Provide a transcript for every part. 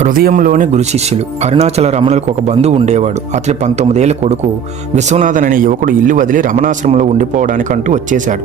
హృదయంలోని గురు శిష్యులు అరుణాచల రమణులకు ఒక బంధువు ఉండేవాడు. అతడి పంతొమ్మిదేళ్ళ కొడుకు విశ్వనాథన్ అనే యువకుడు ఇల్లు వదిలి రమణాశ్రమంలో ఉండిపోవడానికంటూ వచ్చేశాడు.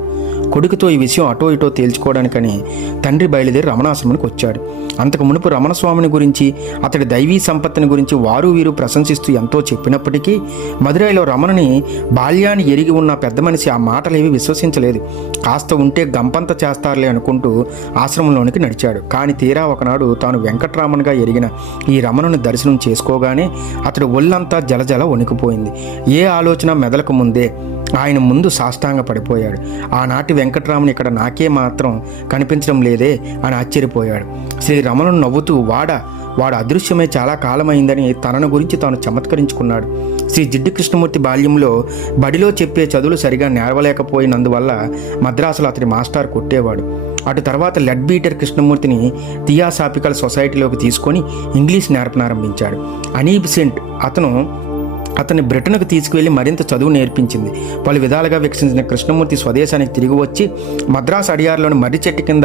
కొడుకుతో ఈ విషయం అటో ఇటో తేల్చుకోవడానికని తండ్రి బయలుదేరి రమణాశ్రమానికి వచ్చాడు. అంతకు మునుపు రమణస్వామిని గురించి అతడి దైవీ సంపత్తిని గురించి వారు వీరు ప్రశంసిస్తూ ఎంతో చెప్పినప్పటికీ మదురైలో రమణని బాల్యాన్ని ఎరిగి ఉన్న పెద్ద మనిషి ఆ మాటలేవి విశ్వసించలేదు. కాస్త ఉంటే గంపంత చేస్తారులే అనుకుంటూ ఆశ్రమంలోనికి నడిచాడు. కానీ తీరా ఒకనాడు తాను వెంకట్రామన్గా ఎరిగిన ఈ రమణుని దర్శనం చేసుకోగానే అతడు ఒళ్ళంతా జలజల వణికిపోయింది. ఏ ఆలోచన మెదలకు ముందే ఆయన ముందు సాష్టాంగ పడిపోయాడు ఆనాటి వెంకట్రాముని ఇక్కడ నాకే మాత్రం కనిపించడం లేదే అని ఆశ్చర్యపోయాడు. శ్రీ రమణుడు నవ్వుతూ వాడ వాడు అదృశ్యమై చాలా కాలమైందని తనను గురించి తాను చమత్కరించుకున్నాడు. శ్రీ జిడ్డు కృష్ణమూర్తి బాల్యంలో బడిలో చెప్పే చదువులు సరిగా నేర్వలేకపోయినందువల్ల మద్రాసులో అతని మాస్టర్ కొట్టేవాడు. అటు తర్వాత లెడ్ బీటర్ కృష్ణమూర్తిని థియాసాపికల్ సొసైటీలోకి తీసుకొని ఇంగ్లీష్ నేర్పనారంభించాడు. అనీబ్ సెంట్ అతను అతన్ని బ్రిటన్కు తీసుకువెళ్ళి మరింత చదువు నేర్పించింది. పలు విధాలుగా వికసించిన కృష్ణమూర్తి స్వదేశానికి తిరిగి వచ్చి మద్రాసు అడియార్లోని మర్రి చెట్టు కింద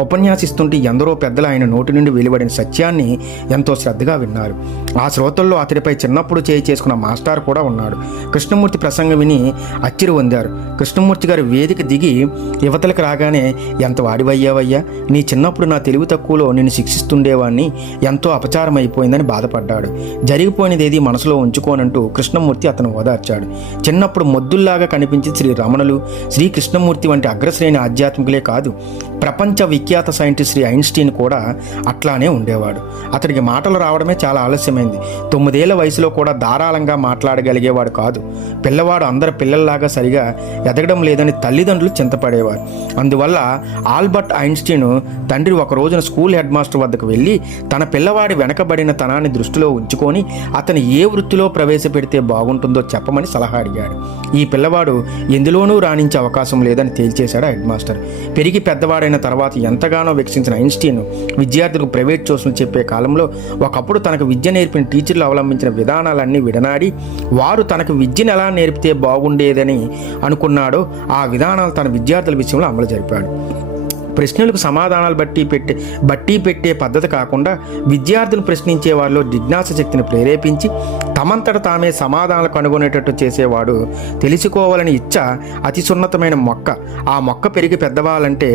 ఉపన్యాసిస్తుంటే ఎందరో పెద్దలు ఆయన నోటి నుండి వెలువడిన సత్యాన్ని ఎంతో శ్రద్ధగా విన్నారు. ఆ శ్రోతల్లో అతడిపై చిన్నప్పుడు చేయి చేసుకున్న మాస్టర్ కూడా ఉన్నాడు. కృష్ణమూర్తి ప్రసంగం విని అచ్చిరి పొందారు. కృష్ణమూర్తి గారు వేదిక దిగి యువతలకు రాగానే ఎంత వాడివయ్యావయ్యా? నీ చిన్నప్పుడు నా తెలివి తక్కువలో నిన్ను శిక్షిస్తుండేవాణ్ణి ఎంతో అపచారం అయిపోయిందని బాధపడ్డాడు. జరిగిపోయినది ఏది మనసులో ఉంచుకోనంటూ కృష్ణమూర్తి అతను ఓదార్చాడు చిన్నప్పుడు మొద్దుల్లాగా కనిపించి శ్రీ రమణులు శ్రీ కృష్ణమూర్తి వంటి అగ్రశ్రేణి ఆధ్యాత్మికులే కాదు ప్రపంచ విఖ్యాత సైంటిస్ట్ శ్రీ ఐన్స్టీన్ కూడా అట్లానే ఉండేవాడు. అతడికి మాటలు రావడమే చాలా ఆలస్యమైంది. తొమ్మిదేళ్ళ వయసులో కూడా ధారాళంగా మాట్లాడగలిగేవాడు కాదు. పిల్లవాడు అందరి పిల్లల్లాగా సరిగా ఎదగడం లేదని తల్లిదండ్రులు చింతపడేవారు. అందువల్ల ఆల్బర్ట్ ఐన్స్టీన్ తండ్రి ఒక రోజున స్కూల్ హెడ్ మాస్టర్ వద్దకు వెళ్ళి తన పిల్లవాడి వెనకబడిన తనాన్ని దృష్టిలో ఉంచుకొని అతను ఏ వృత్తిలో పెడితే బాగుంటుందో చెప్పమని సలహా అడిగాడు. ఈ పిల్లవాడు ఎందులోనూ రాణించే అవకాశం లేదని తేల్చేశాడు హెడ్ మాస్టర్ పెరిగి పెద్దవాడైన తర్వాత ఎంతగానో వీక్షించిన ఐన్స్టీన్ విద్యార్థులకు ప్రైవేట్ ట్యూషన్ చెప్పే కాలంలో ఒకప్పుడు తనకు విద్య నేర్పిన టీచర్లు అవలంబించిన విధానాలన్నీ విడనాడి వారు తనకు విద్యను ఎలా నేర్పితే బాగుండేదని అనుకున్నాడో ఆ విధానాలు తన విద్యార్థుల విషయంలో అమలు జరిపాడు. ప్రశ్నలకు సమాధానాలు బట్టి పెట్టే బట్టి పెట్టే పద్ధతి కాకుండా విద్యార్థులు ప్రశ్నించే వారిలో జిజ్ఞాస శక్తిని ప్రేరేపించి తమంతట తామే సమాధానాలు కనుగొనేటట్టు చేసేవాడు తెలుసుకోవాలని ఇచ్చ అతి సున్నతమైన మొక్క. ఆ మొక్క పెరిగి పెద్దవాళ్ళంటే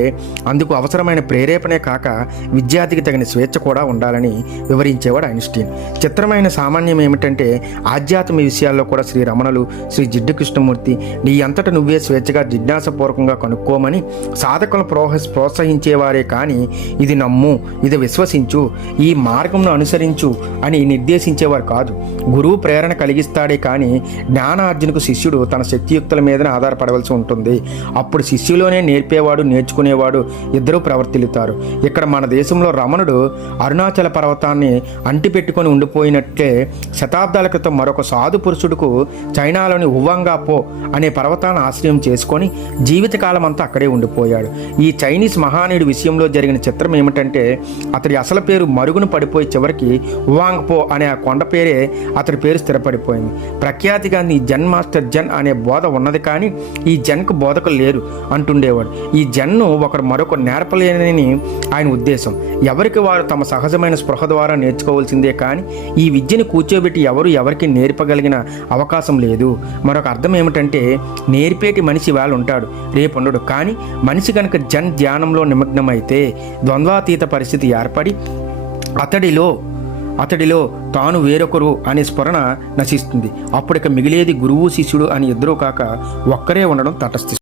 అందుకు అవసరమైన ప్రేరేపణే కాక విద్యార్థికి తగిన స్వేచ్ఛ కూడా ఉండాలని వివరించేవాడు ఐన్స్టీన్. చిత్రమైన సామాన్యం ఏమిటంటే ఆధ్యాత్మిక విషయాల్లో కూడా శ్రీ రమణులు శ్రీ జిడ్డు కృష్ణమూర్తి నీ అంతట నువ్వే స్వేచ్ఛగా జిజ్ఞాసపూర్వకంగా కనుక్కోమని సాధకులను ప్రోహ ప్రోత్సహించేవారే కానీ ఇది నమ్ము ఇది విశ్వసించు ఈ మార్గంను అనుసరించు అని నిర్దేశించేవారు కాదు. గురువు ప్రేరణ కలిగిస్తాడే కానీ జ్ఞానార్జునకు శిష్యుడు తన శక్తియుక్తుల మీదనే ఆధారపడవలసి ఉంటుంది. అప్పుడు శిష్యులోనే నేర్పేవాడు నేర్చుకునేవాడు ఇద్దరూ ప్రవర్తిల్లుతారు. ఇక్కడ మన దేశంలో రమణుడు అరుణాచల పర్వతాన్ని అంటిపెట్టుకొని ఉండిపోయినట్లే శతాబ్దాల క్రితం మరొక సాధు పురుషుడుకు చైనాలోని ఉవ్వంగా పో అనే పర్వతాన్ని ఆశ్రయం చేసుకొని జీవితకాలం అంతా అక్కడే ఉండిపోయాడు. ఈ చైనీస్ మహానీయుడి విషయంలో జరిగిన చిత్రం ఏమిటంటే అతడి అసలు పేరు మరుగున పడిపోయి చివరికి ఉవాంగ్ పో అనే ఆ కొండ పేరే అతడి పేరు స్థిరపడిపోయింది. ప్రఖ్యాతిగాని జన్ మాస్టర్ జన్ అనే బోధ ఉన్నది కానీ ఈ జన్కు బోధకులు లేరు అంటుండేవాడు. ఈ జన్ను ఒకరు మరొక నేర్పలేనని ఆయన ఉద్దేశం. ఎవరికి వారు తమ సహజమైన స్పృహ ద్వారా నేర్చుకోవాల్సిందే కానీ ఈ విద్యను కూర్చోబెట్టి ఎవరు ఎవరికి నేర్పగలిగిన అవకాశం లేదు. మరొక అర్థం ఏమిటంటే నేర్పేటి మనిషి వాళ్ళు ఉంటాడు రేపు ఉండడు. కానీ మనిషి కనుక జన్ ధ్యానం ధ్యానంలో నిమగ్నమైతే ద్వంద్వాతీత పరిస్థితి ఏర్పడి అతడిలో అతడిలో తాను వేరొకరు అనే స్ఫురణ నశిస్తుంది. అప్పుడిక మిగిలేది గురువు శిష్యుడు అని ఇద్దరూ కాక ఒక్కరే ఉండడం తటస్థిస్తుంది